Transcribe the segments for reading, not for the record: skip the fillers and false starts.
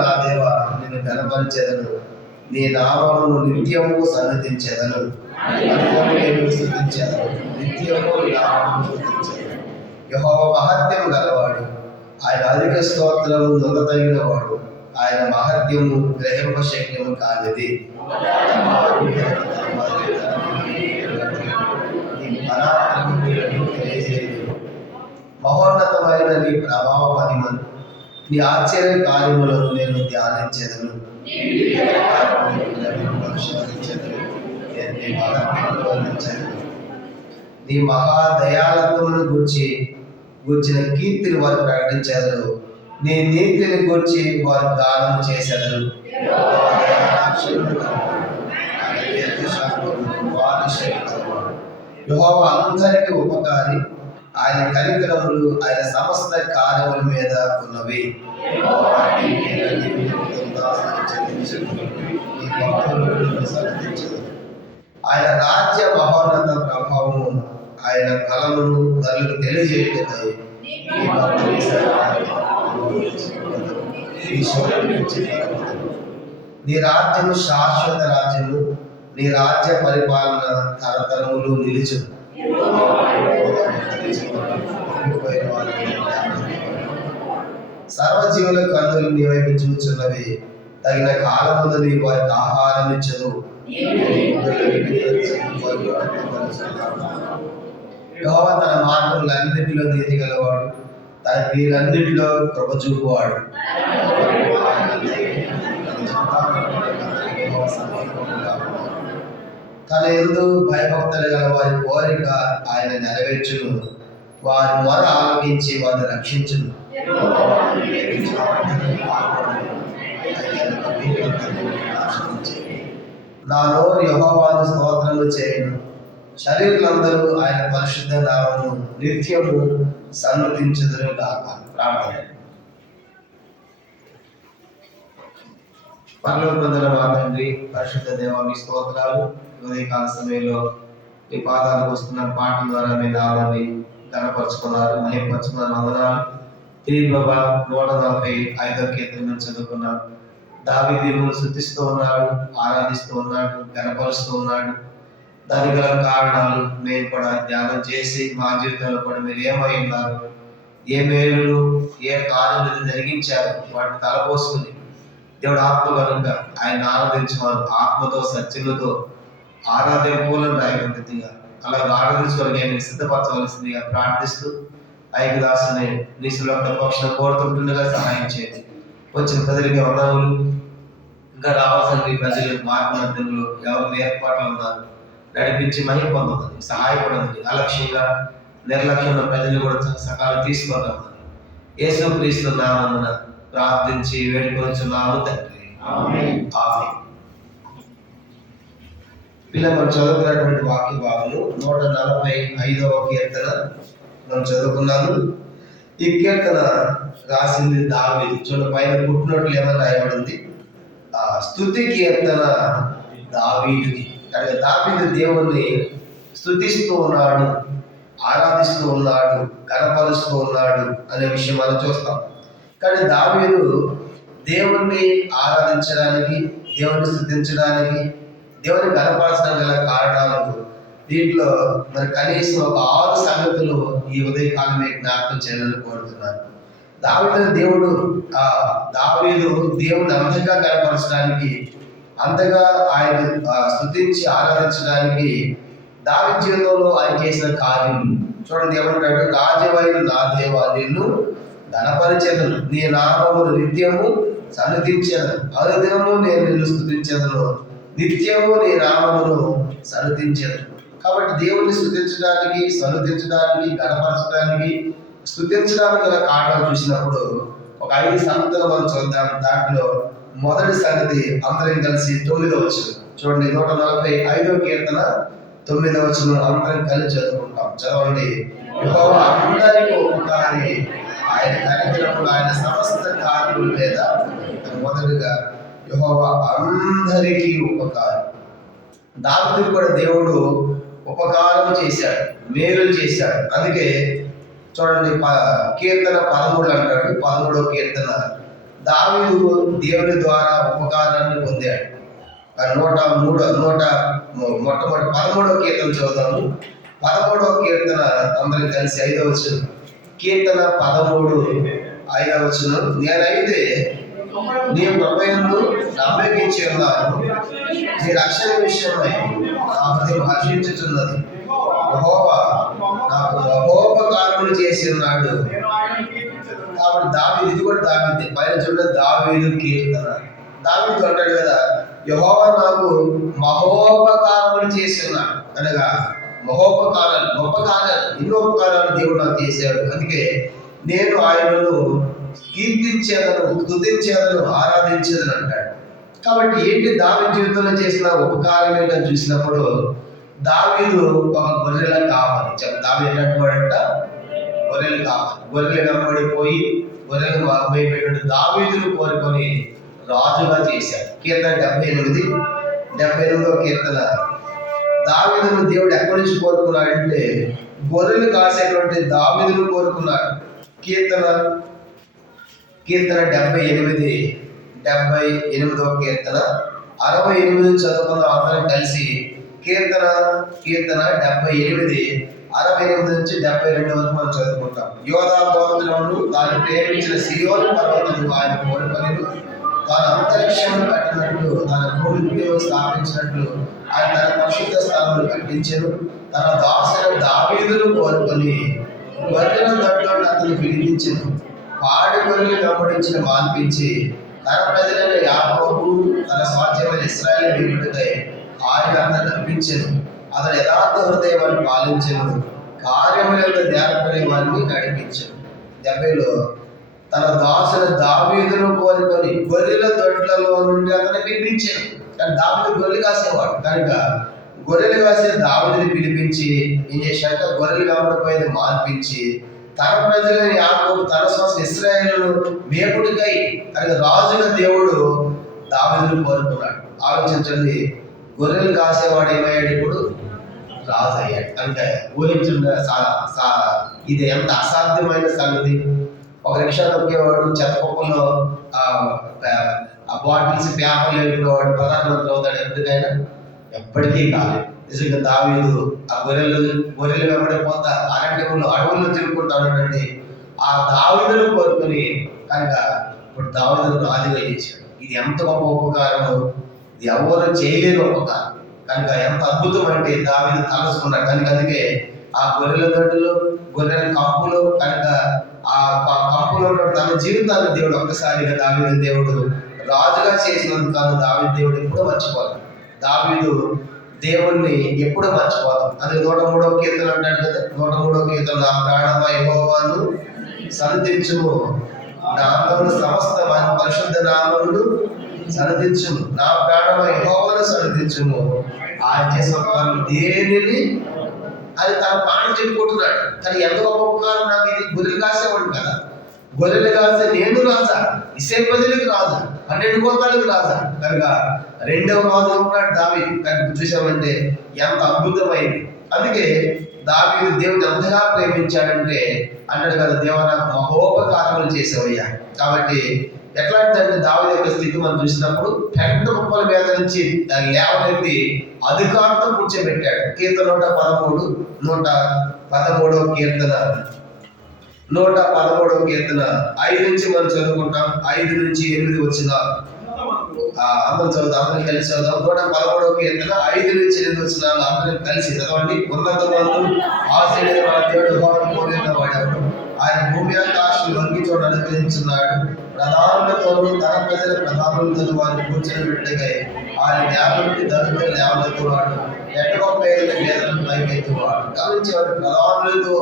నా దేవ నిన్ను కనపరిచెదను, నీ నామమును నిత్యము సన్నతించెదను. నేను స్తుతించెదను, నిత్యము నీ నామమును స్తుతించెదను. యెహోవా మహత్యము గలవాడు, ఆయన అధిక స్తోత్రము నొందదగిన వాడు, ఆయన మహత్యము గ్రహింప శక్యము కానిది. మహోన్నతమైన నీ ప్రభావ మహిమను, నీ ఆశ్చర్య కార్యములను నేను ధ్యానించెదను. నీ మహాదయాళత్వమును గూర్చిన కీర్తిని వారు ప్రకటించెదరు. నీ నీతిని గూర్చి వారు గానము చేసెదరు. యెహోవా అందరికి ఉపకారి, ఆయన కనికరములు ఆయన సమస్త కార్యముల మీద ఉన్నవి. ఆయన రాజ్య మహోన్నత ప్రభావము, ఆయన బలమును నరులకు తెలియజేయుటకై నీ రాజ్యము శాశ్వత రాజ్యము, నీ రాజ్య పరిపాలన తరతరములు నిలుచు. సర్వజీవుల కన్నులు నీ వైపు చూచున్నవి, తగిన కాలమున నీ వారికి ఆహారం ఇచ్చదు. యెహోవా తన మార్గములన్నిటిలో నీతి గలవాడు, తన క్రియలన్నిటిలో కృప చూపువాడు. తన యందు భయభక్తులు గల వారి కోరిక ఆయన నెరవేర్చును, వారి మొర ఆలకించి వారిని రక్షించును. నా నోరు యెహోవాను స్తోత్రములు చేయను, శరీరులందరూ ఆయన పరిశుద్ధ నామమును నిత్యము సన్నతించుదురు గాక. ప్రార్థన. పరలోకమందున మా తండ్రి, పరిశుద్ధ దేవా, మీ స్తోత్రాలు. ఉదయకాల సమయంలో మీ పాదాలకు వస్తున్న పాటల ద్వారా మీ నామాన్ని ఘనపరుచుకున్నారు, మహిమపరుచుకున్నారు. వందనాలు. తిరిగి బాబా 145వ కీర్తన చదువుకున్నాం. దావీదు స్తుతిస్తూ ఉన్నాడు, ఆరాధిస్తూ ఉన్నాడు, ఘనపరుస్తూ ఉన్నాడు. దానికి గల కారణాలు మేము కూడా ధ్యానం చేసి మా జీవితంలో కూడా మీరు ఏమై ఉన్నారు, ఏ మేలులు ఏ కార్యాలు జరిగించారు వాటిని తలపోసుకుని దేవుడు ఆత్మ కనుక ఆయన ఆరాధించేవారు ఆత్మతో సత్యముతో ఆరాధింపులను రాయబడిందిగా అలా ఆరాధించుకోవాలి నేను సిద్ధపరచవలసిందిగా ప్రార్థిస్తూ ఐక్యదాసుని నీసులో పక్షం కోరుతుంటుండగా సహాయం చేయండి. వచ్చిన ప్రజలకి వందనములు. ఇంకా రావాల్సిన ప్రజలు మార్గ మధ్యంలో ఎవరు ఏర్పాట్లు ఉన్నారు నడిపించి మహిమ పొందమని సహాయపడమని, అలక్ష్యంగా నిర్లక్ష్యంలో ప్రజలు కూడా సకాలం తీసుకోగలమని యేసుక్రీస్తు నామమున ప్రార్థించి వేడుకొనుచున్నాము తండ్రి. ఆమేన్. పిల్లలు మనం చదువుకున్నటువంటి వాక్య భాగము 145వ కీర్తన మనం చదువుకున్నాము. ఈ కీర్తన రాసింది దావీదు. చూడండి పైన పుట్టినట్లు ఏమని రాయబడింది, స్తుతి కీర్తన దావీదుకి. దావీదు దేవుణ్ణి స్తుతిస్తూ ఉన్నాడు, ఆరాధిస్తూ ఉన్నాడు, కనపరుస్తూ ఉన్నాడు అనే విషయం మనం చూస్తాం. కానీ దావీదు దేవుణ్ణి ఆరాధించడానికి, దేవుణ్ణి స్తుతించడానికి, దేవుని కనపరచడం గల కారణాలు దీంట్లో మరి కనీసం ఒక 6 సంగతులు ఈ ఉదయకాలం జ్ఞాపకం చేయాలని కోరుతున్నాను. దావీదు దేవుని అంతగా కనపరచడానికి, అంతగా ఆయన స్తుతించి ఆరాధించడానికి దావీదు జీవితంలో ఆయన చేసిన కార్యం చూడండి. ఏమంటాడు, రాజవైన నా దేవా నిన్ను ఘనపరిచెదను, నీ నామమును నిత్యము సన్నతించెదను. అనుదినము నేను నిన్ను స్తుతించెదను, నిత్యము నీ నామమును సన్నతించెదను. కాబట్టి దేవుణ్ణి స్తుతించడానికి, సన్నతించడానికి, ఘనపరచడానికి, స్తుతించడానికి గల కారణాలు చూసినప్పుడు ఒక 5 సంగతులు మనం చూద్దాం. దాంట్లో మొదటి సంగతి అందరం కలిసి 9వ వచనం చూడండి. 145వ కీర్తన 9వ వచనం అందరం కలిసి చదువుకుంటాం. చదవండి. యెహోవా అందరికీ ఉపకారి, ఆయన కనికరములు ఆయన సమస్త కార్యముల మీద. మొదటిగా యెహోవా అందరికీ ఉపకారి. దావీదుకు కూడా దేవుడు ఉపకారం చేశాడు, మేలు చేశాడు. అందుకే చూడండి కీర్తన 13 అంటాడు. 13వ కీర్తన దావీదు దేవుని ద్వారా ఉపకారాన్ని పొందాడు. మొట్టమొదటి 13వ కీర్తన చదువుదాము. 13వ కీర్తన అందరికి కలిసి 5వ వచనం. కీర్తన 13:5వ వచనం. నేనైతే నీ కృపయందు నమ్మకించి ఉన్నాను, నీ రక్షణ విషయమై నా హృదయం హర్షించుచున్నది. యెహోవా నాకు మహోపకారములు చేసి ఉన్నాడు. కాబట్టి దావీదు, ఇది కూడా దావీదే, పైన చూడండి, దావీదు కీర్తన. దావీదు అంటాడు కదా, యెహోవా నాకు మహోపకారములు చేసి ఉన్నాడు అనగా మహోపకారాలు, గొప్ప కార్యాలు, ఎన్నో ఉపకారాలు దేవుడు నాకు చేశాడు. అందుకే నేను ఆయనను కీర్తించేదను, స్తుతించేదను, ఆరాధించేదను అంటాడు. కాబట్టి ఏంటి దావీదు జీవితంలో చేసిన ఉపకారం ఏంటని చూసినప్పుడు, దావీదు ఒక గొర్రెల కాపరి. దావీదు ఎలాంటి వాడంట? గొర్రెలు కాపరి. గొర్రెలు వెంబడిపోయి గొర్రెలు మేపేటువంటి దావీదును కోరుకొని రాజుగా చేశాడు. కీర్తన 78వ కీర్తన. దావీదును దేవుడు ఎక్కడి నుంచి కోరుకున్నాడంటే గొర్రెలు కాసేటువంటి దావీదును కోరుకున్నాడు. కీర్తన 78వ కీర్తన 68 చదువుకుందాం అందరం కలిసి. కీర్తన 78 68 నుంచి 72 వరకు మనం చదువుకుంటాం. యోధా గోత్రమును తాను ప్రేమించిన సియోను పర్వతము ఆయన కోరుకొనెను. తాను అంతరిక్షమును కట్టినట్లు, తన భూమిని స్థాపించినట్లు ఆయన తన పరిశుద్ధ స్థానములు కట్టించెను. తన దాసుడు దావీదును కోరుకొని గొర్రెల దొడ్లను అతను పిలిపించెను. పాడి గొర్రెలు వెంబడించిన మాన్పించి తన ప్రజలైన యాకోబు తన స్వాస్థ్యమైన ఇశ్రాయేలు వీరుడికై ఆయన అతను నడిపించెను. అతను యథార్థ హృదయాన్ని పాలించెను, కార్యములను ధ్యానపడే వారిని నడిపించెను. 70లో తన దాసుడు దావీదును కోరుకొని గొర్రెల దొడ్లలో నుండి అతను పిలిపించాను. కానీ దావీదు గొర్రెలు కాసేవాడు కనుక గొర్రెలు కాసే దావీదుని పిలిపించి ఏం చేశాక గొర్రెలు వెంబడిపోయేది మార్పించి తన ప్రజలని యాకోబు తన స్వంత ఇశ్రాయేలును మేపుడికై కనుక రాజుగా దేవుడు దావీదును కోరుకున్నాడు. ఆలోచించండి, గొర్రెలు కాసేవాడు ఏమయ్యాడు? ఇప్పుడు రాజు అయ్యాడు. అంటే ఊహించండి, ఇది ఎంత అసాధ్యమైన సంగతి. ఒక రిక్షా తొక్కేవాడు చెత్త కుప్పల్లో ఆ బాటిల్స్ పేపర్లు వేసుకునేవాడు ప్రధానమంత్రి అవుతాడు ఎప్పటికైనా? ఎప్పటికీ కాలేదు. నిజంగా దావీదు ఆ గొర్రెలు వెంబడిపోతా అడవుల్లో తిరుగుకుంటానండి. ఆ దావీదును కోరుకుని కనుక ఇప్పుడు దావీదును రాజుగా చేశాడు. ఇది ఎంత గొప్ప ఉపకారము, ఇది ఎవరు చేయలేని ఉపకారం. కనుక ఎంత అద్భుతం అంటే దావీదు తలుసుకున్నాడు. కనుక అందుకే ఆ గొర్రెల దొడ్డులు, గొర్రెల కంపులు, కనుక ఆ కంపులో తన జీవితాన్ని దేవుడు ఒక్కసారిగా దావీదు దేవుడు రాజుగా చేసినందుకు దావీదు దేవుడు ఎప్పుడూ మర్చిపోదు. దావీదు దేవుణ్ణి ఎప్పుడూ మర్చిపోదు. అది 103వ కీర్తన అంటాడు కదా, 103వ కీర్తన, నా ప్రాణమా యెహోవాను సన్నిధించుము, నా ఆత్మను సమస్త పరిశుద్ధ నామమును సన్నిధించుము, నా ప్రాణమా యెహోవాను సన్నిధించుము, ఆయన చేసిన ఉపకారం దేనిని అది తన ప్రాణం చెప్పుకుంటున్నాడు. కానీ ఎంత గొప్ప ఉపకారం నాకు ఇది. గొర్రెలు కాసేవాడు కదా, గొర్రెలు కాస్తే నేను రాజా, ఇశ్రాయేలుకి రాజా, 12 గోత్రాలకు రాజా. కనుక 2వ రాజు ఉన్నాడు దావీదు. కనుక చూసామంటే ఎంత అద్భుతమైంది. అందుకే దావీదు దేవుడు ఎంతగా ప్రేమించాడంటే అంటాడు కదా, దేవా నాకు మహోపకారములు చేసావయ్యా. కాబట్టి ఎట్లాంటిదంటే దావీదు యొక్క స్థితి మనం చూసినప్పుడు పెంట కుప్పల మీద నుంచి దాన్ని లేవనెత్తి అధికారంతో కూర్చోబెట్టాడు. కీర్తన 113వ కీర్తన 5 నుంచి మనం చదువుకుంటాం. 5 నుంచి 8 వచ్చిన అందరం చదువుతాం, అందరం కలిసి చదువుతాం. 113వ కీర్తన 5 నుంచి 8 వచ్చిన అందరం కలిసి చదవండి. ఉన్నత మందు ఆశ్రయ దేవుడు కోరిన వాడెవడు, ఆయన భూమి ఆకాశం వంగి చోట అనుగ్రహించున్నాడు. ప్రధానులతోనూ తన ప్రజల ప్రధానులతో వారిని కూర్చొని పెట్టగా ఆయన జ్ఞానం నుండి దరిద్రులు లేవనెత్తువాడు, ఎట్ట గొప్ప వేదనను పైకెత్తువాడు. గమనించి వారి ప్రధానులతో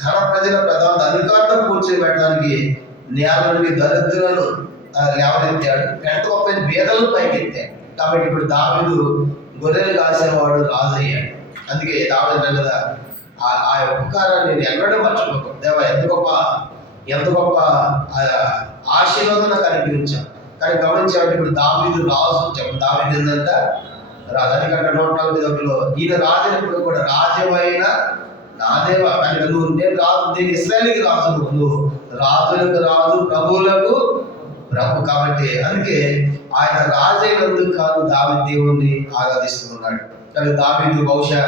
తన ప్రజల ప్రధాన అధికారులను కూర్చోబెట్టడానికి నేల నుండి దరిద్రులను లేవనెత్తాడు, పెంట గొప్ప వేదనలు పైకెత్తాడు. కాబట్టి ఇప్పుడు దావీదు గొర్రెలు కాసేవాడు రాజు అయ్యాడు. అందుకే దావీదు కదా, ఆ ఉపకారాన్ని నేను ఎన్నడూ మర్చిపోకు. దేవా ఎంత గొప్ప ఆశీర్వాదం అనుగ్రహించాం. కానీ గమనించాడు, ఇప్పుడు దావీదు రాజు. దావీదు ఏంటంట రాజు. అందుకంటే 141లో ఈయన రాజైనప్పుడు కూడా రాజ్యమైన నా దేవా, కనుక నేను ఇశ్రాయేలుకి రాజు, నువ్వు రాజులకు రాజు, ప్రభువులకు ప్రభు. కాబట్టి అందుకే ఆయన రాజైనందుకు కాదు దావీదు దేవుణ్ణి ఆరాధిస్తున్నాడు. కానీ దావీదు బహుశా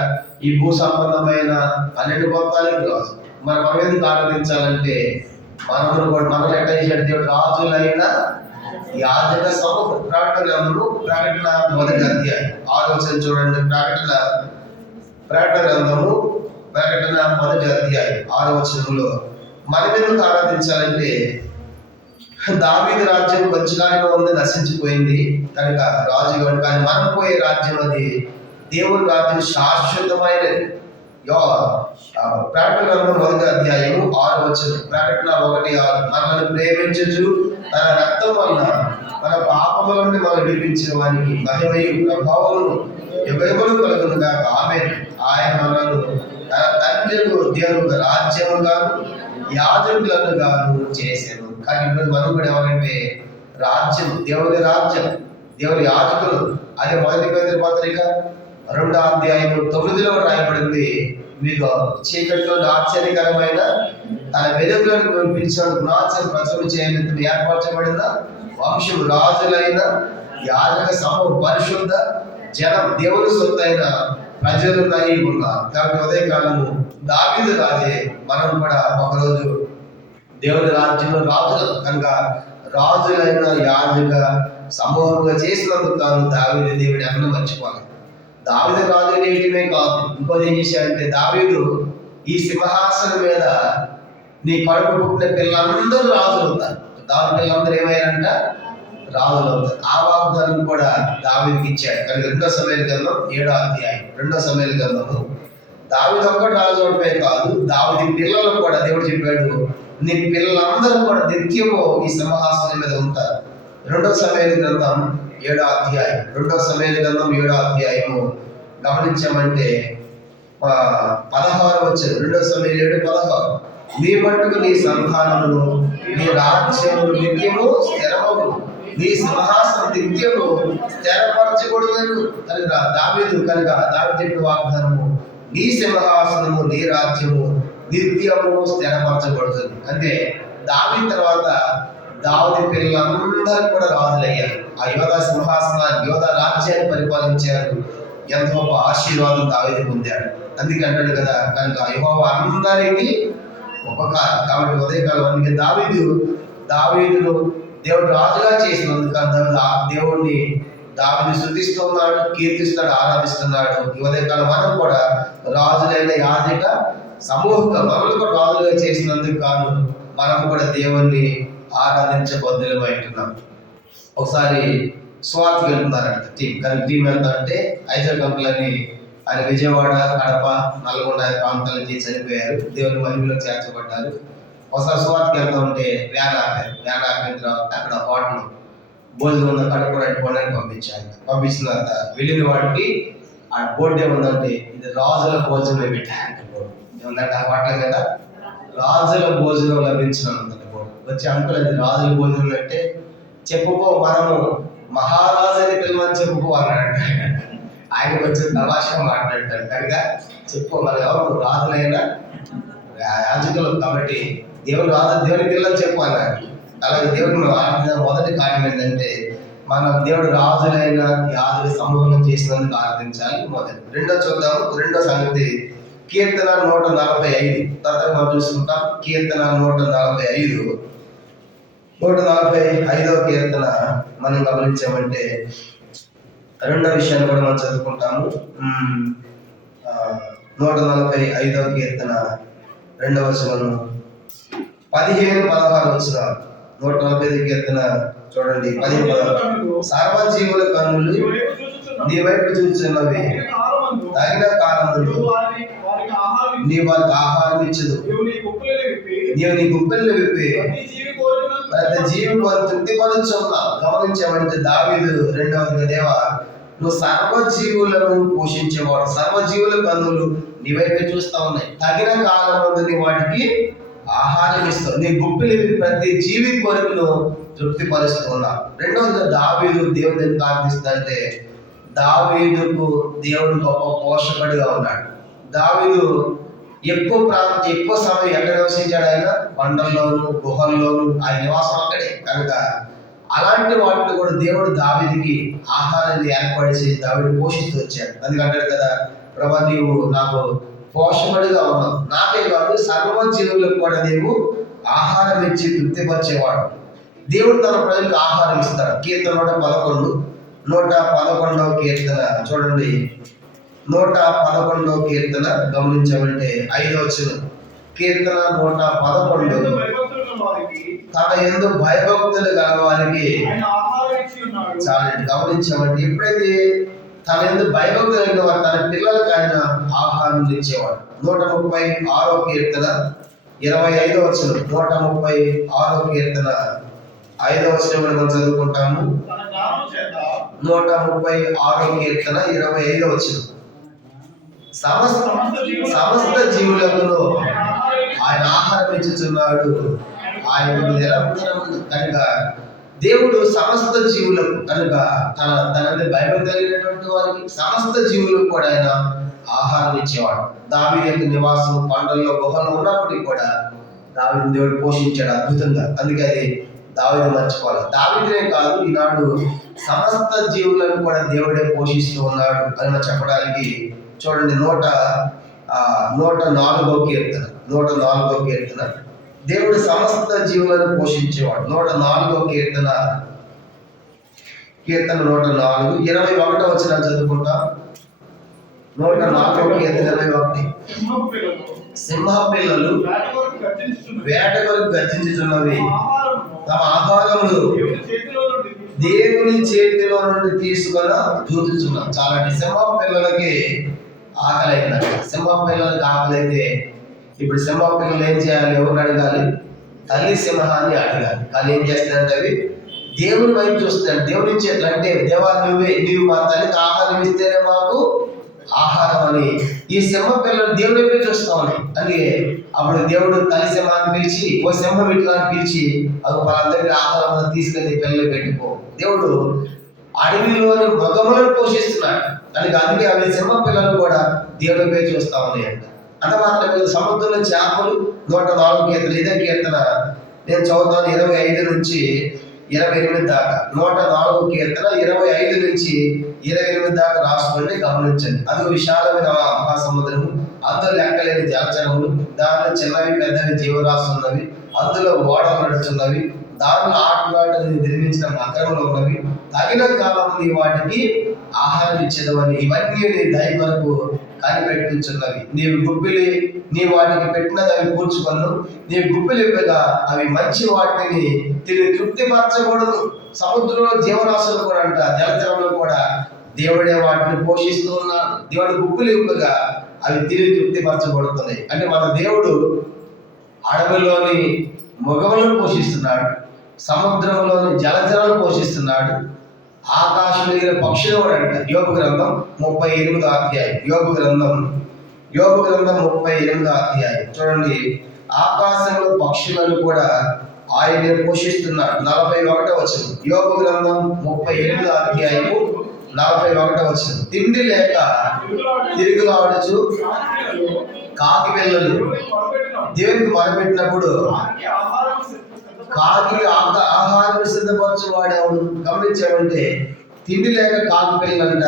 ఈ భూ సంబంధమైన 12 గోత్రాలకి రాజు. మనం ఎందుకు ఆరాధించాలంటే మనల్ని ఎట్లా చేశాడు దేవుడు? రాజులైన యాజక సమూహం. ప్రకటన గ్రంథము ప్రకటన 1వ అధ్యాయం 6వ వచనం చూడండి. ప్రకటన గ్రంథము ప్రకటన 1వ అధ్యాయం 6వ వచనంలో మనం ఎందుకు ఆరాధించాలంటే దావీదు రాజ్యం కొంచెంగా ఉంది, నశించిపోయింది కనుక రాజు. కానీ మనం పోయే రాజ్యం అది దేవుని రాజ్యం, శాశ్వతమైనది. ప్రకటన గ్రంథం 1వ అధ్యాయము 6వ వచనం. ప్రకటన 1:6. మనల్ని ప్రేమించు తన రక్తం వలన మన పాపముల నుండి మనం విడిపించిన వానికి మహిమయు ప్రభావమును యుగయుగములు కలుగునుగా. ఆమేన్. ఆయన మనల్ని తన తండ్రికి దేవుని రాజ్యముగాను యాజకులను గాను చేశాను. కానీ మనం కూడా ఎవరంటే రాజ్యం, దేవుని రాజ్యం, దేవుని యాజకులు. అదే 1 పేతురు పత్రిక 2వ అధ్యాయం 9లో రాయబడింది. మీకు చీకట్లో ఆశ్చర్యకరమైన తన వెలుగులను పిలిచిన గుణాచారం ప్రచురణ చేయడానికి ఏర్పరచబడిన వంశం, రాజులైన యాజక సమూహం, పరిశుద్ధ జనం, దేవుని సొత్తైన ప్రజలున్నాయి ఉన్నారు. కాబట్టి ఉదయకాలము దావీదు రాజే మనం కూడా ఒకరోజు దేవుని రాజ్యంలో రాజులు కనుక రాజులైన యాజక సమూహంగా చేసినందుకు తాను దావీదు దేవుడి అన్న మర్చిపోవాలి. దావీదు రాజు చేయటమే కాదు, ఇంకోటి ఏం చేశాడంటే దావీదు ఈ సింహాసనం మీద నీ కడుపు పుట్టిన పిల్లలందరూ రాజులు అవుతారు. దావీదు పిల్లలందరూ ఏమయ్యారంట? రాజులు అవుతారు. ఆ వాగ్దానం కూడా దావీదుకి ఇచ్చాడు. కనుక 2వ సమూయేలు గ్రంథం 7వ అధ్యాయం 2వ సమూయేలు గ్రంథము దావీదు ఒక్కటి రాజు అవడమే కాదు, దావీదు పిల్లలకు కూడా దేవుడు చెప్పాడు, నీ పిల్లలందరూ కూడా నిత్యము ఈ సింహాసనం మీద ఉంటారు. 2వ సమూయేలు గ్రంథం 7వ అధ్యాయం 2వ సమూయేలు గ్రంథం 7వ అధ్యాయము గమనించామంటే 16 వచ్చారు. 2వ సమూయేలు 7:16. నీ మట్టుకు నీ సంతానమును నీ రాజ్యము నిత్యము స్థిరమగు, నీ సింహాసనం నిత్యము స్థిరపరచకూడదు. కనుక దావీదు చెప్పిన వాగ్దానము, నీ సింహాసనము నీ రాజ్యము నిత్యము స్థిరపరచబడుతుంది. అంటే దావీదు తర్వాత దావీదు పిల్లలందరూ కూడా రాజులయ్యారు. ఆ యోధా సింహాసనాన్ని, యోధా రాజ్యాన్ని పరిపాలించారు. ఎంత గొప్ప ఆశీర్వాదం దావీదు పొందాడు. అందుకే అంటాడు కదా, కనుక యెహోవా అందరికీ ఉపకారం. కాబట్టి ఉదయకాలం అందుకే దావీదును దేవుడు రాజుగా చేసినందుకు దేవుణ్ణి దావీదు స్తుతిస్తున్నాడు, కీర్తిస్తున్నాడు, ఆరాధిస్తున్నాడు. ఈ ఉదయకాలం మనం కూడా రాజులైన యాజక సమూహంగా మనల్ని కూడా రాజులుగా చేసినందుకు కాను మనం కూడా దేవుణ్ణి ఆరాధించబద్దులమైంటున్నాం. ఒకసారి స్వాతికి వెళ్తున్నారంట టీం వెళ్తా అంటే ఐజాక్ అంకులని ఆయన విజయవాడ, కడప, నల్గొండ ప్రాంతాలకి చనిపోయారు. దేవుని మహిమలోకి చేర్చబడ్డారు. ఒకసారి స్వాతికి వెళ్తా ఉంటే వ్యాన్ ఆపిన తర్వాత అక్కడ హోటల్ భోజనం ఉన్న కడుపుకోవడానికి పంపించిన తర్వాత వెళ్ళిన వాడికి ఆ బోర్డు ఏముందంటే ఇది రాజుల భోజనం పెట్టారంటే బోర్డు ఏముందంటే ఆ హోటల్ కదా రాజుల భోజనం లభించినందుకు బోర్డు వచ్చి అంకుల్ అది రాజుల భోజనం అంటే చెప్పుకో, మనము మహారాజుని పిలవని చెప్పుకో అన్నాడు. ఆయన కొంచెం తమాషా మాట్లాడతాడు కనుక చెప్పుకో, మన ఎవరు రాజులైనా యాజకులు కాబట్టి దేవుని పిల్లలు చెప్పు అన్నాడు. అలాగే దేవుడిని ఆరాధించిన మొదటి కార్యం ఏంటంటే మనం దేవుడు రాజులైన యాజక సమూహం చేసినందుకు ఆరాధించాలి. మొదటి. రెండో చూద్దాము. రెండో సంగతి కీర్తన 145. తర్వాత మనం చూసుకుంటాం. కీర్తన 145. 145వ కీర్తన మనం గమనించామంటే రెండో విషయాన్ని కూడా మనం చదువుకుంటాము. 145వ కీర్తన 2వ వచనం 15-16 వచనాలు. 145 కీర్తన చూడండి 15-16. సర్వజీవుల కన్నులు నీ వైపు చూస్తున్నవి, తగిన కాలములో నీ వారికి ఆహారం ఇచ్చదు. నీవు నీ గుప్పెలను విప్పి ప్రతి జీవి తృప్తిపరుచున్నావు. గమనించామంటే దావీదు రెండవదిగా, దేవా నువ్వు సర్వజీవులను పోషించేవాడు, సర్వజీవుల కన్నులు నీ వైపే చూస్తా ఉన్నాయి. తగిన కాలం నీ వాటికి ఆహారం ఇస్తావు. నీ గుప్పిలి ప్రతి జీవి కోరికను తృప్తిపరుస్తున్నావు. రెండవదిగా దావీదు దేవుడు ఎందుకు ఆరాధిస్తాడంటే దావీదుకు దేవుడు గొప్ప పోషకుడిగా ఉన్నాడు. దావీదు ఎక్కువ సమయం ఎక్కడ నివసించాడు? ఆయన కొండల్లోను గుహల్లోను ఆయన నివాసం అక్కడే. కనుక అలాంటి వాటిని కూడా దేవుడు దావీదుకి ఆహారాన్ని ఏర్పాటు చేసి దావీదు పోషిస్తూ వచ్చాడు. అందుకే అంటాడు కదా, ప్రభా నీవు నాకు పోషకుడిగా ఉన్నావు, నాకే కాదు సర్వజీవులకు కూడా నీవు ఆహారం ఇచ్చి తృప్తిపరిచేవాడు. దేవుడు తన ప్రజలకు ఆహారం ఇస్తాడు. కీర్తన 111వ కీర్తన చూడండి, 111వ కీర్తన గమనించమంటే 5వ వచనం. కీర్తన 111 తన యందు భయభక్తులు గలవారికి చాలండి. గమనించామంటే ఎప్పుడైతే తన యందు భయభక్తులు కలిగిన వారు తన పిల్లలకు ఆయన ఆహారం ఇచ్చేవాడు. 136వ కీర్తన 25వ వచనం. 136వ కీర్తన 5వ వచనం మనం చదువుకుంటాము. 136వ కీర్తన 25వ వచనం. సమస్త జీవులకు ఆయన ఆహారం ఇచ్చుచున్నాడు, ఆయనకు నిరంతరం. కనుక దేవుడు సమస్త జీవులకు కనుక తనని భయభక్తి కలిగినటువంటి వారికి సమస్త జీవులకు కూడా ఆయన ఆహారం ఇచ్చేవాడు. దావీదు యొక్క నివాసం కొండల్లో గుహలో ఉన్నప్పటికీ కూడా దావీదు దేవుడు పోషించాడు అద్భుతంగా. అందుకే అది దావీదు మర్చిపోవాలి. దావీదునే కాదు, ఈనాడు సమస్త జీవులను కూడా దేవుడే పోషిస్తూ ఉన్నాడు అని చెప్పడానికి చూడండి 104వ కీర్తన. 104వ కీర్తన దేవుడు సమస్త జీవులను పోషించేవాడు. 104వ కీర్తన 104 21వ వచనం చదువుకుంటా. 104వ కీర్తన 21. సింహ పిల్లలు వేట కొరకు గర్జించుచున్నవి, తమ ఆహారములు దేవుని చేతిలో నుండి తీసుకొని చూచుచున్నాం. చాలా సింహ పిల్లలకి ఆకలి అయిందంట. సింహ పిల్లలకి ఆకలి అయితే ఇప్పుడు సింహ పిల్లలు ఏం చేయాలి? ఎవరిని అడగాలి? తల్లి సింహాన్ని అడగాలి. కానీ ఏం చేస్తాయంటే అవి దేవుని వైపు చూస్తాడు. దేవుని చేతులు అంటే దేవా నీవు మా తల్లికి ఆహారం ఇస్తేనే మాకు ఆహారం అని ఈ సింహ పిల్లలు దేవుని వైపు చూస్తా ఉన్నాయి. అందుకే అప్పుడు దేవుడు తల్లి సింహాన్ని పిలిచి, ఓ సింహం ఇట్లా పిలిచి అది వాళ్ళందరికీ ఆహారం తీసుకెళ్ళి పిల్లలు పెట్టుకో. దేవుడు అడవిలోని మృగములను పోషిస్తున్నాడు. అందుకే అవి సింహ పిల్లలు కూడా దేవుని వైపు చూస్తా ఉన్నాయంట. అంత మాత్రమే సముద్రంలో చేపలు. 104వ కీర్తన ఇదే కీర్తన నేను చదువుతాను 25 నుంచి 28 దాకా. 104వ కీర్తన 25 నుంచి 28 దాకా రాసుకోండి, గమనించండి. అది విశాలమైన మహాసముద్రము, అందులో లెక్కలేని జలచరములు, దానిలో చిన్నవి పెద్దవి జీవరాశులు ఉన్నవి, అందులో ఓడలు నడుచున్నవి, దానిలో ఆటలాటలు నిర్మించిన మకరములు ఉన్నవి, తగిన కాలం నీ వాటికి ఆహారం ఇచ్చేదవని ఇవన్నీ నీ దయ కొరకు కనిపెట్టుచున్నవి. నీ వాటికి పెట్టినది అవి కూర్చుకొను, నీ గుప్పిలు ఇవ్వగా అవి మంచి వాటిని తిని తృప్తిపరచకూడదు. సముద్రంలో జీవరాశులు కూడా అంట, జలచరములు కూడా దేవుడే వాటిని పోషిస్తూ ఉన్నాడు. దేవుడు గుప్పిలు ఇవ్వగా అవి తిని తృప్తిపరచబడుతున్నాయి. అంటే మన దేవుడు అడవిలోని మృగములను పోషిస్తున్నాడు, సముద్రంలోని జలచరాలను పోషిస్తున్నాడు, ఆకాశంలో పక్షులు కూడా అంట. యోబు గ్రంథం 38వ అధ్యాయం. యోబు గ్రంథం 38వ అధ్యాయం చూడండి. ఆకాశంలో పక్షులను కూడా ఆయన పోషిస్తున్నాడు. 41వ వచనం. యోబు గ్రంథం 38వ అధ్యాయము 41వ వచనం. తిండి లేక తిరుగులాడుచు కాకి పిల్లలు దేవునికి మొరపెట్టినప్పుడు కాకి ఆహారం సిద్ధపరచు వాడేవాడు. గమనించామంటే తిండి లేక కాకి పిల్లలంట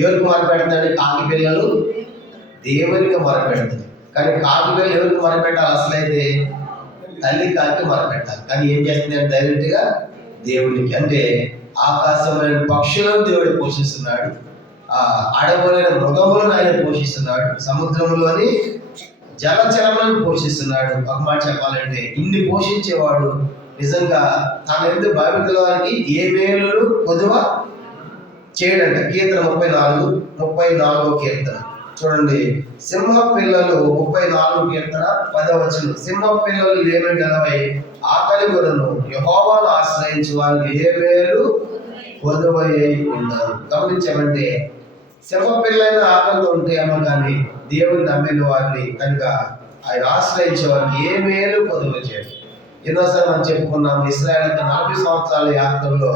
ఎవరికి మొరపెడతాడు? కాకి పిల్లలు దేవునికి మొరపెడతాడు. కానీ కాకి పిల్లలు ఎవరికి మొరపెట్టాలి? అసలైతే తల్లి కాకి మొరపెట్టాలి. కానీ ఏం చేస్తుంది డైరెక్ట్ గా దేవునికి. అంటే ఆకాశమైన పక్షులను దేవుడు పోషిస్తున్నాడు, అడవులైన మృగములను ఆయన పోషిస్తున్నాడు, సముద్రంలోని జలచరములను పోషిస్తున్నాడు. ఒక మాట చెప్పాలంటే ఇన్ని పోషించేవాడు నిజంగా తన ఎందుకు భయభక్తుల వారికి ఏ మేలును పొదువ చేయడంట. కీర్తన 34వ కీర్తన చూడండి. సింహ పిల్లలు 34వ కీర్తన 10వ వచనం. సింహ పిల్లలు లేమి గలవై ఆకలి కొరను యెహోవాను ఆశ్రయించు వారికి ఏ మేలు పొదువయ్యి ఉన్నారు. గమనించామంటే సింహ పిల్లలైన ఆకలితో ఉంటేమో కానీ దేవుని నమ్మిన వారిని కనుక ఆయన ఆశ్రయించే వారికి ఏ మేలు పొదువ చేయడు. ఎన్నోసార్లు మనం చెప్పుకున్నాం, ఇశ్రాయేలు 40 సంవత్సరాల యాత్రలో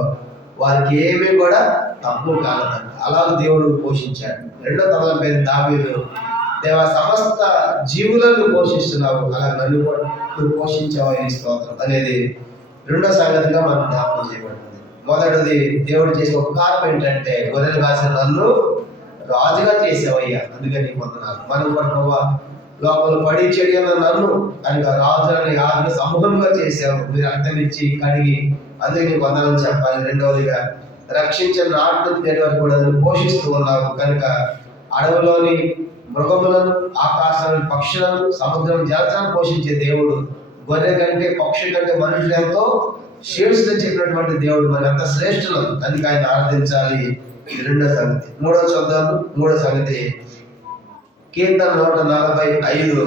వారికి ఏమీ కూడా తక్కువ కాలేదంట. అలా దేవుడు పోషించాడు. 2వ తరం పేరు దావీదు, దేవా సమస్త జీవులను పోషిస్తున్నావు, అలా నన్ను కూడా నువ్వు పోషించావు స్తోత్రం అనేది 2వ సంగతిగా మనం జ్ఞాపకం చేయబడుతుంది. మొదటిది దేవుడు చేసే ఉపకారం ఏంటంటే గొర్రెలు కాసిన నన్ను రాజుగా చేసావయ్యా, అందుకని నీకు వందనాలు. మనం కూడా ప్రభా లోపల పడి చెడి అన్న నన్ను కనుక రాజు అని ఆజ్ఞ సమూహంగా చేసావు, మీరు రక్తం ఇచ్చి కడిగి, అందుకే నీకు వందనాలు చెప్పాలి. రెండవదిగా రక్షించిన నాటు నేటి వరకు కూడా పోషిస్తూ ఉన్నావు కనుక అడవిలోని మృగములను, ఆకాశంలోని పక్షులను, సముద్రం జలచరాలను పోషించే దేవుడు గొర్రె కంటే పక్షి కంటే మనుషులు ఎంతో శ్రేష్ఠులని చెప్పినటువంటి దేవుడు మరి అంత శ్రేష్ఠులు, అందుకే ఆయన ఆరాధించాలి. ఇది రెండో సంగతి. మూడో చూద్దాము. మూడో సంగతి కీర్తన 145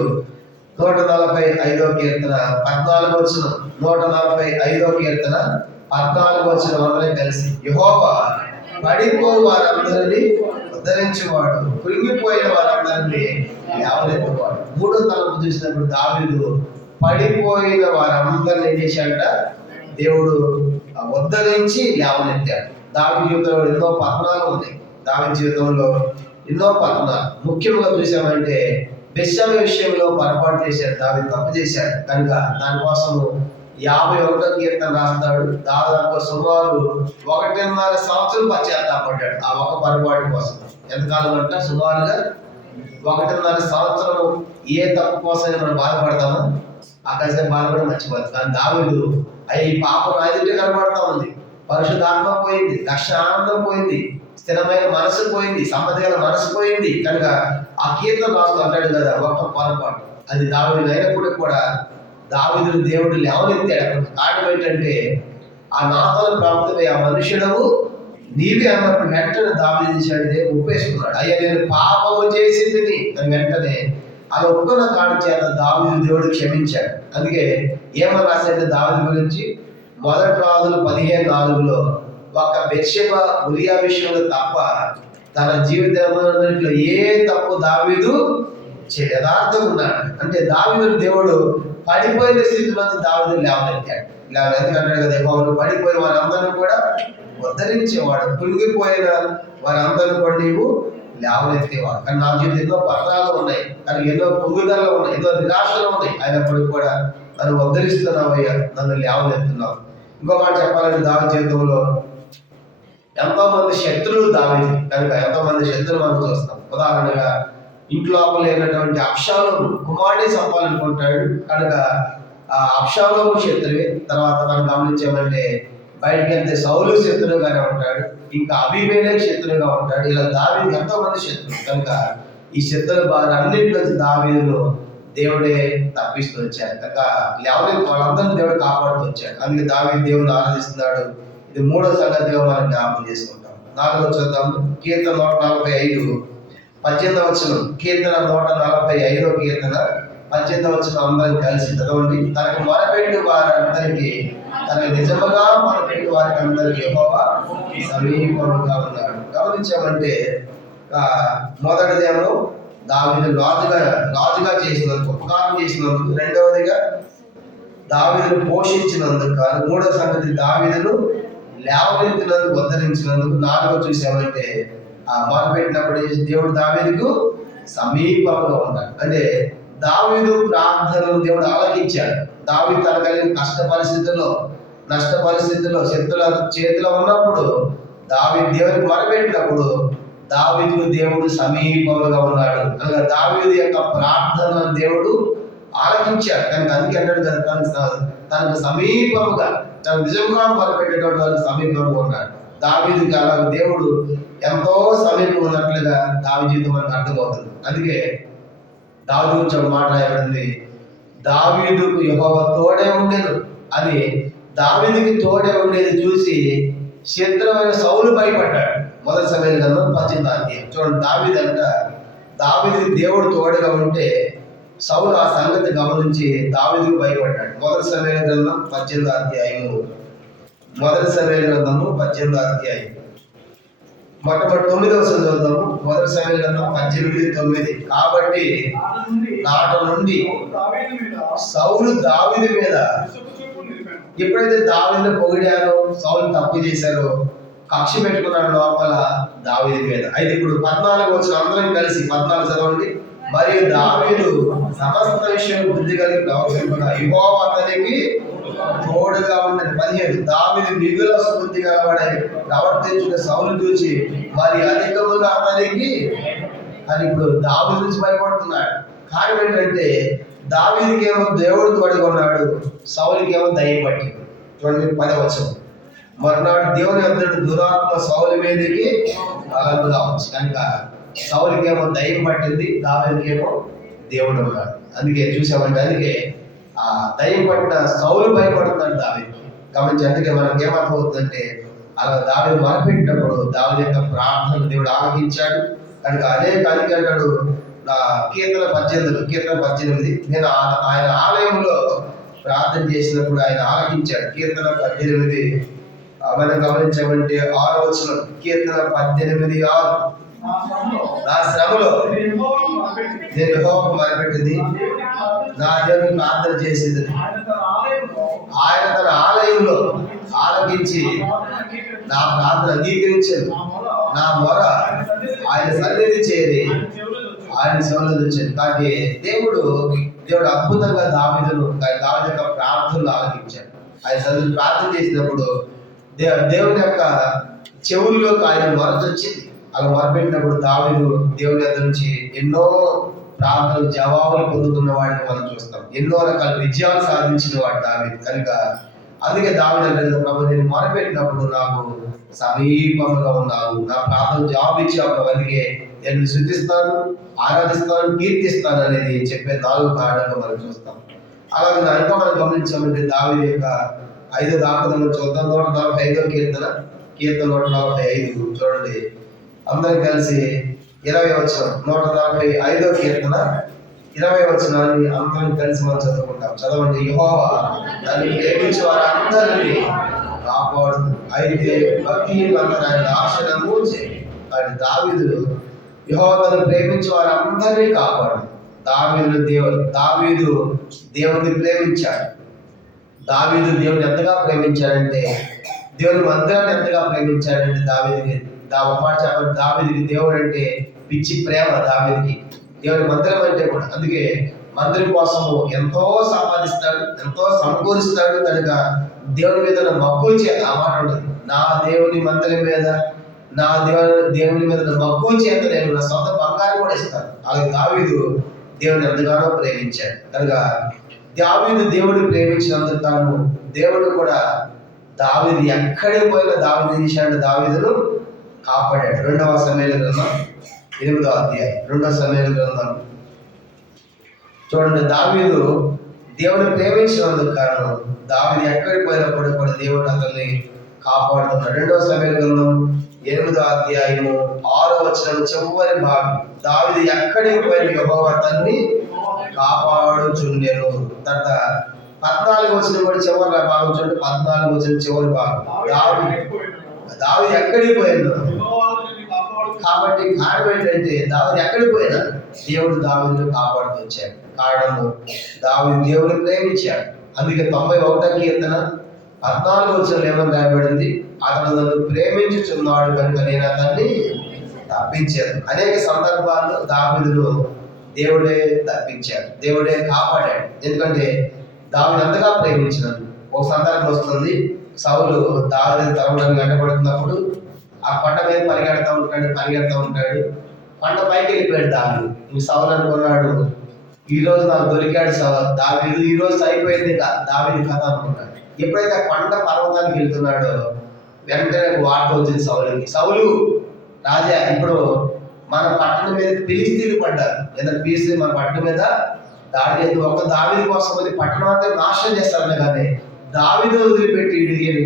145వ కీర్తన 14వ వచనం. 145వ కీర్తన 14వ వచనం అందరం కలిసి, యెహోవా పడిపోయి వారందరినీ ఉద్ధరించేవాడు, కృంగిపోయిన వారందరినీ లేవనెత్తువాడు. మూడో తలపు చూసినప్పుడు దావీదు పడిపోయిన వారందరినీ ఏం చేశాడంట, దేవుడు ఉద్ధరించి లేవనెత్తాడు. దావీదు జీవితంలో ఎన్నో పతనాలు ఉన్నాయి. దావీదు జీవితంలో ఎన్నో పతనాలు ముఖ్యంగా చూసామంటే బెత్షెబ విషయంలో పొరపాటు చేశాడు, దావీదు తప్పు చేశాడు కనుక దానికోసం 51వ కీర్తన రాస్తాడు. దాదాపు సుమారు 1.5 సంవత్సరం పశ్చాత్తాపడ్డాడు ఆ ఒక పొరపాటు కోసం. ఎంతకాలం అంట, సుమారుగా 1.5 సంవత్సరం. ఏ తప్పు కోసం మనం బాధపడతామో ఆకాశం బాధపడి మర్చిపోతాం. కానీ దావీదు ఈ పాపం ఐదుంటే కనబడతా ఉంది. పరిశుద్ధాత్మ పోయింది, రక్షణ ఆనందం పోయింది, స్థిరమైన మనసు పోయింది, సమ్మతిగల మనసు పోయింది కనుక ఆ కీర్తన రాస్తూ అంటాడు కదా, ఒక్క పొరపాటు అది దావీదు అయినప్పుడు కూడా దావీదును దేవుడు లేవనెత్తాడు. కారణం ఏంటంటే ఆ నాతోని ప్రాప్తమై ఆ మనుషుడవు నీవే అన్నప్పుడు వెంటనే దావీదు చేశాడు, దేవుడు ఒప్పేసుకున్నాడు. అయ్యా నేను పాపము చేసింది అని వెంటనే అలా ఒప్పుకున్న కారణం చేత దావీదు దేవుడు క్షమించాడు. అందుకే ఏమని రాశాడు దావీదు గురించి, మొదటి రాజులు 15:4 ఒక్క బెత్షెబ ఉరియా విషయంలో తప్ప తన జీవితంలో ఏ తప్పు దావీదు యథార్థంగా ఉన్నాడు. అంటే దావీదును దేవుడు పడిపోయిన స్థితిలో దావీదును లేవనెత్తాడు. ఎందుకంటాడు కదా, యెహోవా పడిపోయిన వారందరినీ కూడా ఉద్ధరించేవాడు, కృంగిపోయిన వారందరినీ కూడా నీవు లేవనెత్తేవాడు. కానీ నా జీవితం ఎన్నో పతనాలు ఉన్నాయి, కానీ ఎన్నో పొంగుదలలో ఉన్నాయి, ఎన్నో నిరాశలు ఉన్నాయి, అయినప్పటికీ కూడా నన్ను ఉద్ధరిస్తున్నావయ్యా, నన్ను లేవనెత్తున్నావు. ఇంకో మాట చెప్పాలంటే దావీదు జీవితంలో ఎంతో మంది శత్రువులు దావీదు కనుక ఎంతో మంది శత్రువులు మనం చూస్తాం. ఉదాహరణగా ఇంట్లో లేనటువంటి అబ్షాలోము కుమారుడే చంపాలనుకుంటాడు కనుక ఆ అబ్షాలోము శత్రువే. తర్వాత మనం గమనించామంటే బయటికి వెళ్తే సౌలు శత్రువుగానే ఉంటాడు, ఇంకా అబీమెలెకు శత్రువుగా ఉంటాడు. ఇలా దావీదు ఎంతో మంది శత్రువులు కనుక ఈ శత్రువుల బాధ అన్నింటిలో దావీదును దేవుడే తప్పిస్తూ వచ్చాడు కనుక లేవనెత్తి వాళ్ళందరినీ దేవుడు కాపాడుతూ వచ్చాడు. అందుకే దావీదు దేవుడు ఆరాధిస్తున్నాడు. ఇది మూడో సంగతిగా మనం జ్ఞాపకం చేసుకుంటాం. 4వ చూద్దాము. కీర్తన 145 18వ వచనం. కీర్తన 145వ కీర్తన 18వ వచనం అందరం కలిసి చదవండి. తనకు మొరపెట్టు వారందరికీ, తనకు నిజముగా మొరపెట్టు వారికి అందరికీ యెహోవా సమీపముగా ఉన్నాడు. గమనించామంటే మొదటిదేమో దావీదు రాజుగా చేసినందుకు, ఉపకారం చేసినందుకు. రెండవదిగా దావీదును పోషించినందుకు. మూడవ సంగతి దావీదును లేవనెత్తినందుకు, ఉద్ధరించినందుకు. 4వ చూసామంటే మొదలుపెట్టినప్పుడు దేవుడు దావీదుకు సమీపంగా ఉన్నాడు. అంటే దావీదు ప్రార్థనను దేవుడు ఆలకించాడు. దావీదు తన కలిగిన కష్ట పరిస్థితుల్లో, నష్ట పరిస్థితుల్లో, శత్రుల చేతిలో ఉన్నప్పుడు దావీదు దేవునికి మొరపెట్టినప్పుడు దావీదుకు దేవుడు సమీపంగా ఉన్నాడు. అనగా దావీదు యొక్క ప్రార్థనను దేవుడు ఆలకించాడు. కనుక అందుకే అంటాడు కదా, తనకు సమీపముగా, తన నిజంగా మొరపెట్టేటువంటి వారు సమీపంగా ఉన్నాడు. దావీదుకి అలా దేవుడు ఎంతో సమీపం ఉన్నట్లుగా దావీదు జీవితం మనకు అర్థమవుతుంది. అందుకే దావీదు గురించి ఒక మాట రాయబడింది, దావీదుకు యెహోవా తోడే ఉండేను అని. దావీదుకి తోడే ఉండేది చూసి శత్రువైన సౌలు భయపడ్డాడు. మొదటి సమూయేలు గ్రంథం 18వ అధ్యాయం చూడండి. దావీదుకి దేవుడు తోడుగా ఉంటే సౌలు ఆ సంగతి గమనించి దావీదుకు భయపడ్డాడు. మొదటి సమూయేలు గ్రంథం 18వ అధ్యాయము. మొదటి సమూయేలు గ్రంథము 18వ అధ్యాయం మొట్టమొదటి 9వ వచనం చదువుతాము. మొదటి సమూయేలు గ్రంథం 18:9. కాబట్టి నాట నుండి సౌలు దావీదు మీద, ఎప్పుడైతే దావీదును పొగిడారో, సౌలు తప్పు చేశారో, కక్ష పెట్టుకున్నాడు లోపల దావీదు మీద. అయితే ఇప్పుడు 14వ వచనం అందరం కలిసి 14 చదవండి. మరియు దావీదు సమస్త విషయం బుద్ధి కలిగి ప్రవర్తింపగా యెహోవా అతనికి తోడుగా ఉన్నది. 15 దావీదు మిగుల సుబుద్ధి గలవాడై ప్రవర్తించిన సౌలు చూసి మరి అధికముగా అతనికి అని. ఇప్పుడు దావీదు నుంచి భయపడుతున్నాడు. కారణం ఏంటంటే దావీదుకి ఏమో దేవుడు తోడుగా ఉన్నాడు, సౌలుకి ఏమో దయ్యం పట్టింది. చూడండి 10వ వచనం. మరునాడు దేవుని అందరూ దురాత్మ సౌలు మీదకి బలంగా వచ్చి కనుక సౌలుకి ఏమో దయ్యం పట్టింది, దావీదుకి ఏమో దేవుడు ఉన్నాడు. అందుకే చూసామంటే అందుకే ఆ దయ్యం పట్టిన సౌలు భయపడుతున్నాడు దావీదు గమనించి. అందుకే మనకి ఏమర్థమవుతుందంటే అలా దావీదు మొరపెట్టినప్పుడు దావీదు యొక్క ప్రార్థన దేవుడు ఆలకించాడు కనుక అనేక అధికారులు కీర్తన 18 నేను ఆయన ఆలయంలో ప్రార్థన చేసినప్పుడు ఆయన ఆలకించాడు. కీర్తన 18 మనం గమనించామంటే 6వ వచనం. కీర్తన 18:6 నా శ్రమలో నేను యెహోవాకు మొరపెట్టింది, నా దేవుని ప్రార్థన చేసేది. ఆయన తన ఆలయంలో ఆలకించి నా ప్రార్థన అంగీకరించాడు. నా మొర ఆయన సన్నిధి చేరి ఆయన సేవలో తెచ్చాడు. కానీ దేవుడు అద్భుతంగా దావీదు యొక్క ప్రార్థనలు ఆలకించాడు. ఆయన సన్నిధి ప్రార్థన చేసినప్పుడు దేవుని యొక్క చెవుల్లోకి ఆయన మొరచొచ్చింది. అలా మొరపెట్టినప్పుడు దావీదు దేవుని దగ్గర నుంచి ఎన్నో ప్రార్థనలు జవాబులు పొందుతున్న వాడిని మనం చూస్తాం. ఎన్నో రకాల విజయాలు సాధించిన వాడు దావీదు కనుక. అందుకే దావీదు అంటే ప్రభు నేను మొరపెట్టినప్పుడు నాకు సమీపంగా ఉన్నావు, నా ప్రార్థన జవాబు ఇచ్చావు, అందుకే నేను శుద్ధిస్తాను, ఆరాధిస్తాను, కీర్తిస్తాను అనేది చెప్పే 4 కారణంగా మనం చూస్తాం. అలాగే ఇంకా మనం గమనించామంటే దావీదు యొక్క 5 దాఖలను చూద్దాం. 145వ కీర్తన 145 చూడండి. అందరం కలిసి 20వ వచనం. 145వ కీర్తన 20వ వచనాన్ని అందరం కలిసి మనం చదువుకుంటాం. చదవండి. యెహోవా తనని ప్రేమించే వారందరినీ కాపాడు, అయితే భక్తిహీనులందరూ ఆయన నాశనము చేయి. కానీ దావీదు యెహోవా తనని ప్రేమించే వారందరినీ కాపాడు. దావీదు దేవుని ప్రేమించాడు. దావీదు దేవుని ఎంతగా ప్రేమించాడంటే దేవుని మందిరాన్ని ఎంతగా ప్రేమించాడంటే దావీదుకి దేవుడు అంటే పిచ్చి ప్రేమ. దావీదుకి దేవుని మందిరం అంటే కూడా. అందుకే మందిరం కోసము ఎంతో సంపాదిస్తాడు, ఎంతో సమకూరుస్తాడు. కనుక దేవుని మీద మక్కువ చేత ఆ మాట ఉండదు. నా దేవుని మందిరం మీద దేవుని మీద మక్కువ చేత నేను నా సొంత బంగారం కూడా ఇస్తాను. అలాగే దావీదు దేవుని ఎంతగానో ప్రేమించాడు. కనుక దావీదు దేవుడిని ప్రేమించినందుకు తాను దేవుడు కూడా దావీదు ఎక్కడికి పోయినా దావీదు చేశాడు, దావీదును కాపాడాడు. 2వ సమూయేలు గ్రంథం 8వ అధ్యాయం. 2వ సమూయేలు గ్రంథం చూడండి. దావీదు దేవుని ప్రేమించినందుకు కారణం దావీదు ఎక్కడికి పోయినప్పుడు కూడా దేవుడు అతన్ని కాపాడుతున్నాడు. 2వ సమూయేలు గ్రంథం 8వ అధ్యాయము 6వ వచనం చివరి భాగం. దావీదు ఎక్కడికి పోయిన యెహోవా అతన్ని కాపాడుచుండెను. తర్వాత 14వ వచనం కూడా చివరి భాగం చూడండి. 14వ వచనం చివరి భాగం. దావీదు ఎక్కడికి పోయినా కాబట్టి కారణం ఏంటంటే దావీదు ఎక్కడికి పోయినా దేవుడు దావీదును కాపాడుతూ వచ్చాడు. కారణము దావీదు దేవుని ప్రేమించాడు. అందుకే 91వ కీర్తన 14వ వచనం ఏమని రాయబడింది? అతను నన్ను ప్రేమించుచున్నాడు కనుక నేను అతన్ని తప్పించాను. అనేక సందర్భాల్లో దావీదును దేవుడే తప్పించాడు, దేవుడే కాపాడాడు. ఎందుకంటే దావీదు అంతగా ప్రేమించినాడు. ఒక సందర్భం వస్తుంది. సౌలు దావీదును తరమడానికి వెంటబడుతున్నప్పుడు ఆ కొండ మీద పరిగెడతా ఉంటాడు. కొండ పైకి వెళ్ళిపోయాడు దావీదు. ఈ సౌలు అనుకున్నాడు, ఈ రోజు నాకు దొరికాడు దావీదు, ఈ రోజు అయిపోయింది దావీదు కథ అనుకున్నాడు. ఎప్పుడైతే ఆ కొండ పర్వతానికి వెళ్తున్నాడో వెంటనే వార్త వచ్చింది సౌలుకి. సౌలు రాజా, ఇప్పుడు మన పట్టణం మీద ఫిలిష్తీయులు పడ్డారు, ఏదైనా పీసి మన పట్టణం మీద దాడి ఒక దావీదు కోసం అది పట్టణం అంతా నాశనం చేస్తారనే కానీ దావీదు వదిలిపెట్టి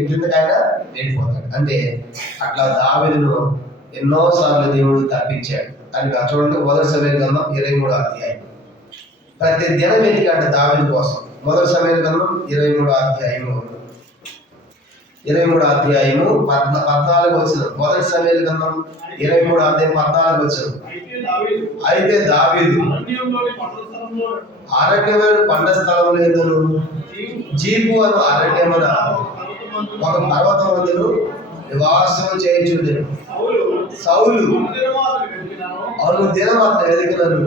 కిందకైనా వెళ్ళిపోతాడు. అంటే అట్లా దావీదును ఎన్నోసార్లు దేవుడు తప్పించాడు. కనుక చూడండి. 1 సమూయేలు గ్రంథం 23వ అధ్యాయం. ప్రతి దినం వెతికాడు దావీదు కోసం. 1 సమూయేలు గ్రంథం 23వ అధ్యాయము 14వ వచనం. 1 సమూయేలు గ్రంథం 23వ అధ్యాయం 14వ వచనం. అయితే దావీదు అరణ్యమైన పంట స్థలంలో ఎదురు జీపు అను అరణ్యమున ఒక పర్వతమందును నివాసం చేయుచుండెను. సౌలు అను దినమాత్రం ఎదిగినను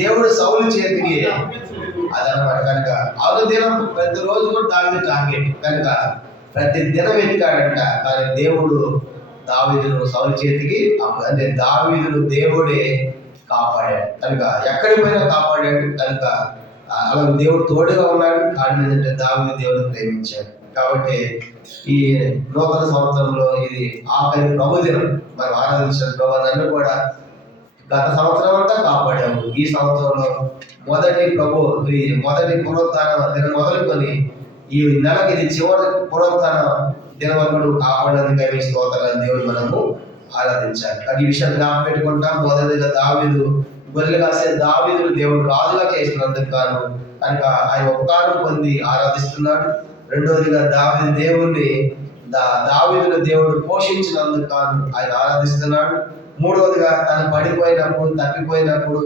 దేవుడు సౌలు చేతికి అదనమాట. కనుక అనుదినం ప్రతిరోజు కూడా దావీదు టార్గెట్ కనుక ప్రతి దినం వెతికాడంట. కానీ దేవుడు దావీదును సౌలు చేతికి అంటే దావీదును దేవుడే కాపాడాడు. కనుక ఎక్కడికి పోయినా కాపాడాడు. కనుక అలా దేవుడు తోడుగా ఉన్నాడు. కారణం ఏంటంటే దావీదు దేవుడిని ప్రేమించాడు. కాబట్టి ఈ నూతన సంవత్సరంలో ఇది ఆఖరి ప్రభు దినం. మనం ఆరాధించిన ప్రభు నన్ను కూడా గత సంవత్సరం అంతా కాపాడాము. ఈ సంవత్సరంలో మొదటి పునరుత్థాన దినం మొదలుకొని ఈ నెలకి ఇది చివరి పునరుత్థాన దినం వరకు కాపాడడానికి స్తోత్రాలు దేవుడు మనము ఆరాధించాలి. అది ఈ విషయం జ్ఞాపకం పెట్టుకుంటాం. మొదటిగా దావీదు గొర్రెలు కాసే దావీదును దేవుడు రాజుగా చేసినందుకు గాను కనుక ఆయన ఉపకారం పొంది ఆరాధిస్తున్నాడు. రెండవదిగా దావీదును దేవుడు పోషించినందుకు గాను ఆయన ఆరాధిస్తున్నాడు. మూడవదిగా తను పడిపోయినప్పుడు తప్పిపోయినప్పుడు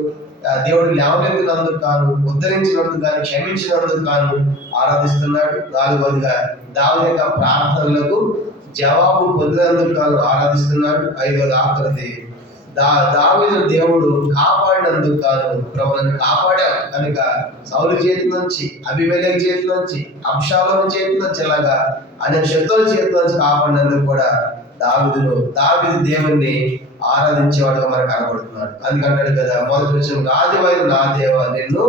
దేవుడు లేవనెత్తినందుకు గాను ఉద్ధరించినందుకు గాను క్షమించినందుకు గాను ఆరాధిస్తున్నాడు. నాలుగవదిగా దావీదు యొక్క ప్రార్థనలకు జవాబు పొందినందుకు గాను ఆరాధిస్తున్నాడు. ఐదవది ఆఖరిది దావీదు దేవుడు కాపాడినందుకు గాను ప్రభువును కాపాడాం కనుక సౌలు చేతి నుంచి అబీమెలెకు చేతి నుంచి అబ్షాలోము చేతి నుంచి ఇలాగా అనే శత్రువుల చేతి నుంచి కాపాడినందుకు కూడా దావీదు దేవుణ్ణి ఆరాధించేవాడుగా మనకు కనబడుతున్నాడు. అందుకంటాడు కదా మొదటి విషయం, రాజువైన నా దేవ నిన్ను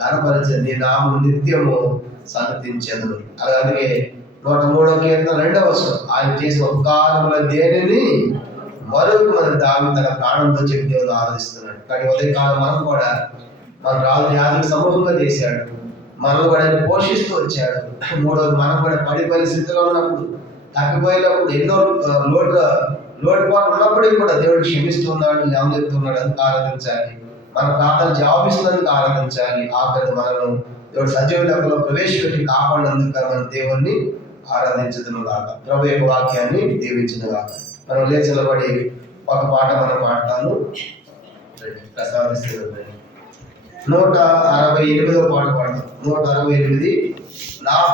గణపరిచింది నామం నిత్యము సన్నతించెదను. అలాగే 103వ కీర్తన 2వ వచనం, ఆయన చేసిన ఉపకారముల దేనిని మరొక మన దావీదు తన ప్రాణంతో చెప్పి దేవుడు ఆరాధిస్తున్నాడు. కానీ ఉదయకాలం మనం కూడా మన రాజు యాజకులు సమూహంగా చేశాడు. మనం కూడా ఆయన పోషిస్తూ వచ్చాడు. మూడవది మనం కూడా పడిపోయిన స్థితిలో ఉన్నప్పుడు తప్పిపోయినప్పుడు ఎన్నో లోటుపాటు ఉన్నప్పటికీ కూడా దేవుడు క్షమిస్తున్నాడు, లేవనెత్తున్నాడు. అందుకు ఆరాధించాలి. మన ప్రార్థన జవాబిస్తున్నందుకు ఆరాధించాలి. ఆఖరి మనను దేవుడు సజీవ లెక్కలో ప్రవేశపెట్టి కాపాడినందుకు మన దేవుణ్ణి ఆరాధించదును గాక. ప్రభు యొక్క వాక్యాన్ని దీవించును గాక. మనం లేచలబడి ఒక పాట మనం పాడతాము. ప్రసాదిస్తుంది 168వ పాట పాడతాం. 168 నా